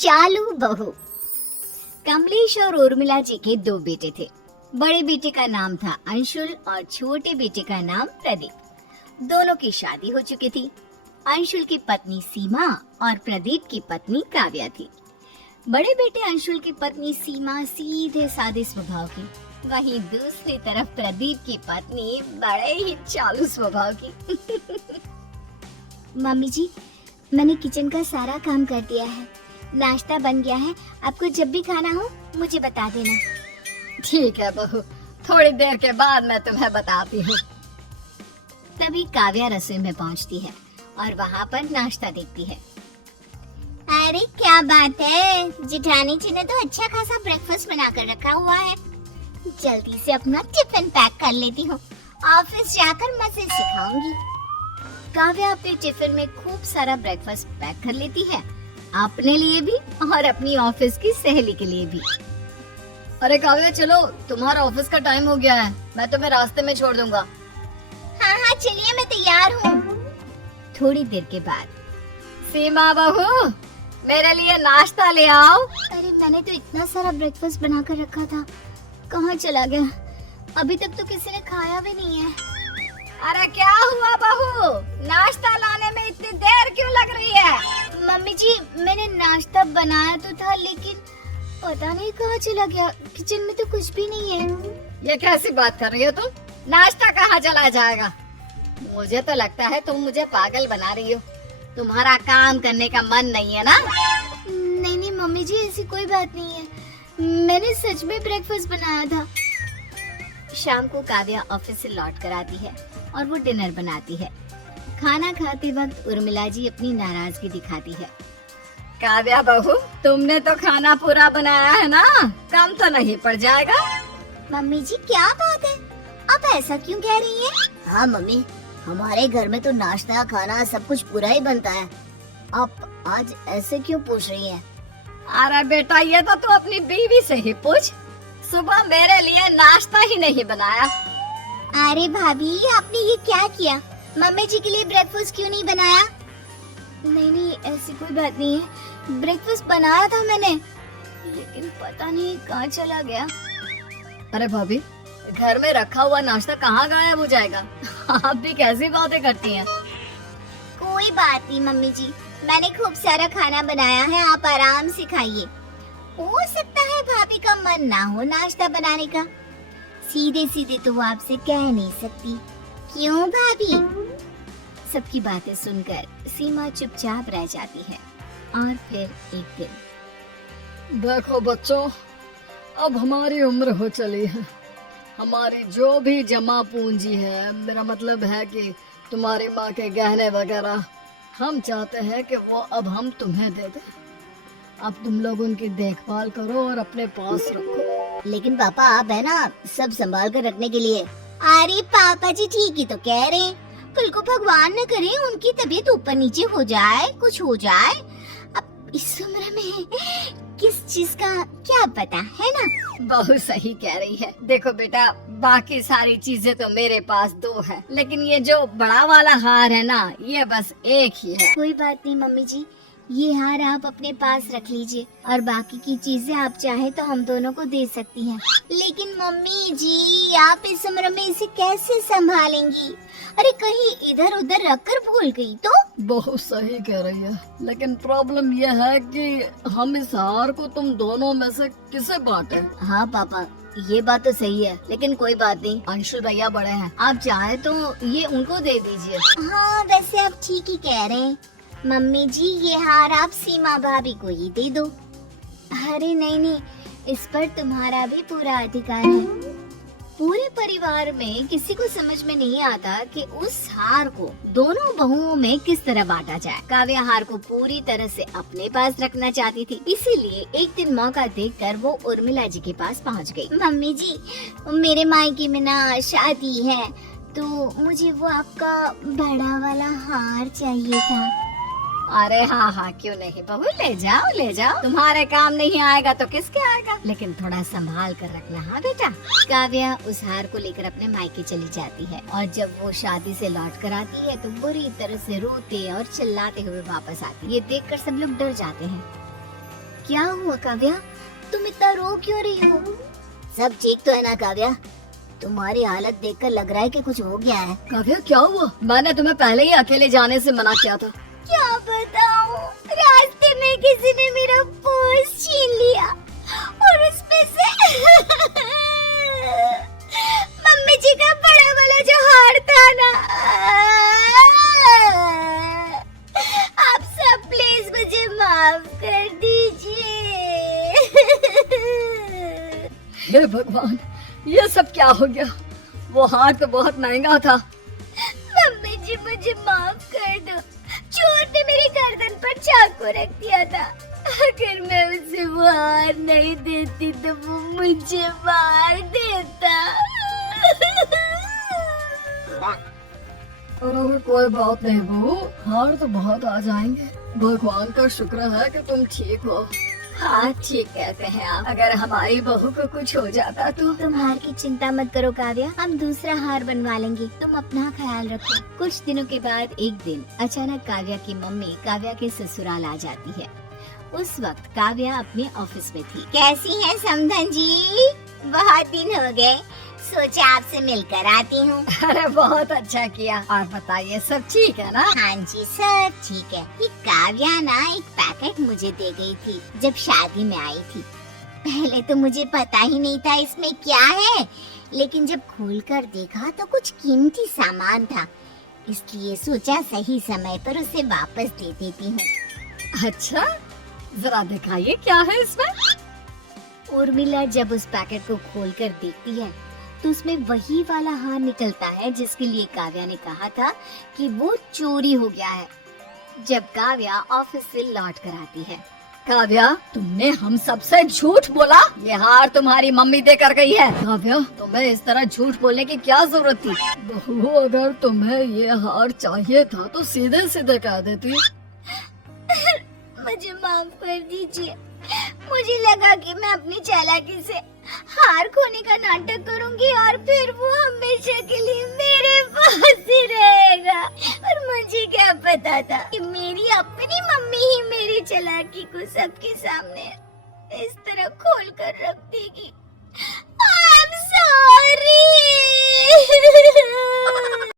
चालू बहू। कमलेश और उर्मिला जी के दो बेटे थे। बड़े बेटे का नाम था अंशुल और छोटे बेटे का नाम प्रदीप। दोनों की शादी हो चुकी थी। अंशुल की पत्नी सीमा और प्रदीप की पत्नी काव्या थी। बड़े बेटे अंशुल की पत्नी सीमा सीधे सादे स्वभाव की, वहीं दूसरी तरफ प्रदीप की पत्नी बड़े ही चालू स्वभाव की। मम्मी जी, मैंने किचन का सारा काम कर दिया है, नाश्ता बन गया है। आपको जब भी खाना हो मुझे बता देना। ठीक है बहू, थोड़ी देर के बाद मैं तुम्हें बताती हूँ। तभी काव्या रसोई में पहुँचती है और वहाँ पर नाश्ता देखती है। अरे क्या बात है, जेठानी जी ने तो अच्छा खासा ब्रेकफास्ट बना कर रखा हुआ है। जल्दी से अपना टिफिन पैक कर लेती हूँ, ऑफिस जाकर मजे से खाऊंगी। काव्या अपने टिफिन में खूब सारा ब्रेकफास्ट पैक कर लेती है, अपने लिए भी और अपनी ऑफिस की सहेली के लिए भी। अरे काव्या चलो, तुम्हारा ऑफिस का टाइम हो गया है, मैं तुम्हें रास्ते में छोड़ दूंगा। हाँ हाँ चलिए, मैं तैयार हूँ। थोड़ी देर के बाद, सीमा बहू मेरे लिए नाश्ता ले आओ। अरे मैंने तो इतना सारा ब्रेकफास्ट बना कर रखा था, कहाँ चला गया? अभी तक तो किसी ने खाया भी नहीं है। अरे क्या हुआ बहू, नाश्ता लाने में इतनी देर क्यों लग रही है? मम्मी जी, मैंने नाश्ता बनाया तो था, लेकिन पता नहीं कहाँ चला गया। किचन में तो कुछ भी नहीं है। ये कैसी बात कर रही हो तुम? नाश्ता कहाँ चला जाएगा? मुझे तो लगता है तुम मुझे पागल बना रही हो। तुम्हारा काम करने का मन नहीं है ना? नहीं नहीं मम्मी जी, ऐसी कोई बात नहीं है, मैंने सच में ब्रेकफास्ट बनाया था। शाम को काव्या ऑफिस से लौट कर आती है और वो डिनर बनाती है। खाना खाते वक्त उर्मिला जी अपनी नाराजगी दिखाती है। काव्या बहू, तुमने तो खाना पूरा बनाया है ना, कम तो नहीं पड़ जाएगा? मम्मी जी क्या बात है, आप ऐसा क्यों कह रही हैं? हाँ मम्मी, हमारे घर में तो नाश्ता खाना सब कुछ पूरा ही बनता है। आप आज ऐसे क्यों पूछ रही हैं? अरे बेटा, ये तो तू अपनी बीवी से ही पूछ। सुबह मेरे लिए नाश्ता ही नहीं बनाया। अरे भाभी, आपने ये क्या किया? मम्मी जी के लिए ब्रेकफास्ट क्यों नहीं बनाया? नहीं नहीं, ऐसी कोई बात नहीं है, ब्रेकफास्ट बनाया था मैंने, लेकिन पता नहीं कहाँ चला गया। अरे भाभी, घर में रखा हुआ नाश्ता कहाँ गायब हो जाएगा? आप भी कैसी बातें करती हैं? कोई बात नहीं मम्मी जी, मैंने खूब सारा खाना बनाया है, आप आराम से खाइए। हो सकता है भाभी का मन ना हो नाश्ता बनाने का, सीधे सीधे तो वो आपसे कह नहीं सकती, क्यों भाभी? सबकी बातें सुनकर सीमा चुपचाप रह जाती है। और फिर एक दिन, देखो बच्चों, अब हमारी उम्र हो चली है। हमारी जो भी जमा पूंजी है, मेरा मतलब है कि तुम्हारी माँ के गहने वगैरह, हम चाहते हैं कि वो अब हम तुम्हें दे दें। अब तुम लोग उनकी देखभाल करो और अपने पास रखो। लेकिन पापा आप है ना सब संभाल कर रखने के लिए। अरे पापा जी ठीक ही तो कह रहे हैं, कल को भगवान न करे उनकी तबीयत ऊपर नीचे हो जाए, कुछ हो जाए। अब इस उम्र में किस चीज का क्या पता है ना? बहुत सही कह रही है। देखो बेटा, बाकी सारी चीजें तो मेरे पास दो है, लेकिन ये जो बड़ा वाला हार है ना, ये बस एक ही है। कोई बात नहीं मम्मी जी, ये हार आप अपने पास रख लीजिए और बाकी की चीजें आप चाहे तो हम दोनों को दे सकती हैं। लेकिन मम्मी जी, आप इस उम्र में इसे कैसे संभालेंगी? अरे कहीं इधर उधर रखकर भूल गई तो? बहुत सही कह रही है, लेकिन प्रॉब्लम ये है कि हम इस हार को तुम दोनों में से किसे बांटे? हाँ पापा, ये बात तो सही है, लेकिन कोई बात नहीं, अंशुल भैया बड़े हैं, आप चाहे तो ये उनको दे दीजिए। हाँ वैसे आप ठीक ही कह रहे हैं मम्मी जी, ये हार आप सीमा भाभी को ही दे दो। अरे नहीं नहीं, इस पर तुम्हारा भी पूरा अधिकार है। पूरे परिवार में किसी को समझ में नहीं आता कि उस हार को दोनों बहुओं में किस तरह बांटा जाए। काव्या हार को पूरी तरह से अपने पास रखना चाहती थी, इसीलिए एक दिन मौका देखकर वो उर्मिला जी के पास पहुंच गई। मम्मी जी, मेरे मायके में ना शादी है, तो मुझे वो आपका बड़ा वाला हार चाहिए था। अरे हाँ हाँ, क्यों नहीं बहू, ले जाओ ले जाओ, तुम्हारे काम नहीं आएगा तो किसके आएगा, लेकिन थोड़ा संभाल कर रखना। हाँ बेटा। काव्या उस हार को लेकर अपने मायके चली जाती है और जब वो शादी से लौट कर आती है तो बुरी तरह से रोते और चिल्लाते हुए वापस आती है। ये देखकर सब लोग डर जाते हैं। क्या हुआ काव्या, तुम इतना रो क्यों रही हो? सब ठीक तो है ना काव्या? तुम्हारी हालत देखकर लग रहा है कि कुछ हो गया है। काव्या क्या हुआ? मैंने तुम्हें पहले ही अकेले जाने से मना किया था। क्या बताऊं, रास्ते में किसी ने मेरा पर्स छीन लिया और उसमें से मम्मी जी का बड़ा वाला जो हार था ना। आप सब प्लीज मुझे माफ कर दीजिए। हे भगवान, ये सब क्या हो गया? वो हार तो बहुत महंगा था। मम्मी जी मुझे माफ कर दो, चोर ने मेरी गर्दन पर चाकू रख दिया था। अगर मैं उसे वो हार नहीं देती तो वो मुझे मार देता। और कोई बात नहीं बहू, हार तो बहुत आ जाएंगे। भगवान का शुक्र है कि तुम ठीक हो। हाँ ठीक कहते हैं आप। अगर हमारी बहू को कुछ हो जाता तो। तुम हार की चिंता मत करो काव्या, हम दूसरा हार बनवा लेंगे, तुम अपना ख्याल रखो। कुछ दिनों के बाद एक दिन अचानक काव्या की मम्मी काव्या के ससुराल आ जाती है। उस वक्त काव्या अपने ऑफिस में थी। कैसी हैं समधन जी? बहुत दिन हो गए, सोचा आपसे मिलकर आती हूँ। अरे बहुत अच्छा किया। और बताइए सब ठीक है ना? हाँ जी सब ठीक है। ये काव्या ना एक पैकेट मुझे दे गई थी जब शादी में आई थी। पहले तो मुझे पता ही नहीं था इसमें क्या है, लेकिन जब खोलकर देखा तो कुछ कीमती सामान था, इसलिए सोचा सही समय पर उसे वापस दे देती हूँ। अच्छा, जरा दिखाइए क्या है इसमें। उर्मिला जब उस पैकेट को खोलकर देखती है तो उसमें वही वाला हार निकलता है जिसके लिए काव्या ने कहा था कि वो चोरी हो गया है। जब काव्या ऑफिस से लौट कर आती है। काव्या, तुमने हम सबसे झूठ बोला। ये हार तुम्हारी मम्मी देकर गई है। काव्या, तुम्हें इस तरह झूठ बोलने की क्या जरूरत थी? बहू, अगर तुम्हें ये हार चाहिए था तो सीधे सीधे कह देती। मुझे माफ कर दीजिए, मुझे लगा कि मैं अपनी चालाकी से हार खोने का नाटक करूंगी और फिर वो हमेशा के लिए मेरे पास ही रहेगा। और मुझे क्या पता था कि मेरी अपनी मम्मी ही मेरी चालाकी को सबके सामने इस तरह खोल कर रख देगी। I'm sorry।